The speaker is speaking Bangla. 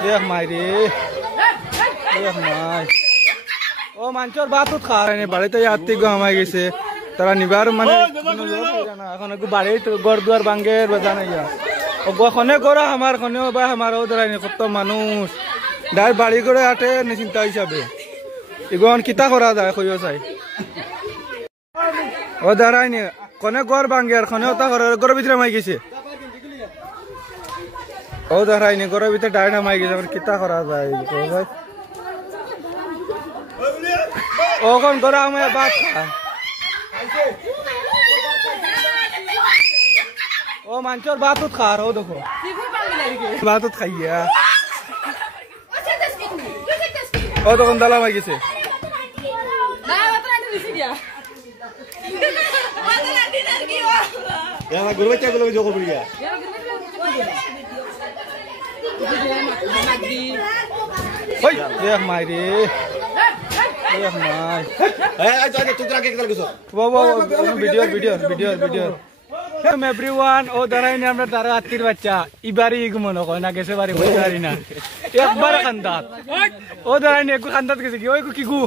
দেখ মাইরে দেখ মাই ও মাঞ্চর বাতুত খাওয়ায় বাড়িতে আত্মীয় আমায় গেছে তারা নিবার মানে এখন একটু বাড়ি ঘর দুয়ার ভাঙ্গের বাজা নাই ওখানে করা আমার খনেও বা আমারও ধরাইনি কত মানুষ ডাই বাড়ি করে আটে চিন্তা হিসাবে এগুন কিতা করা যায় কইও চাই ও দাঁড়াইনি কনে ঘর ভাঙ্গে আর খনে ওটা ঘরের ভিতরে মাই গেছে ও দাঁড়াইনি ঘরের ভিতরে ডাই নামাই গেছে কিতা করা যায় ওখন ঘরে আমার বাদ খা ও মাঞ্চর বাতুত খা ও দেখো বাতুত খাইয়া ও তখন দালা মাই গেছে দেখ মাইরে দেখ my video video video video everyone ও দাঁড়াইনি আমরা তারা আত্মীর বাচ্চা ইবারই মনে হয় না গেছে বাড়ি বই পারি না একবার খান্দাত ও দাঁড়াইনি একটু খান্দাত গেছে কি ওই কি গু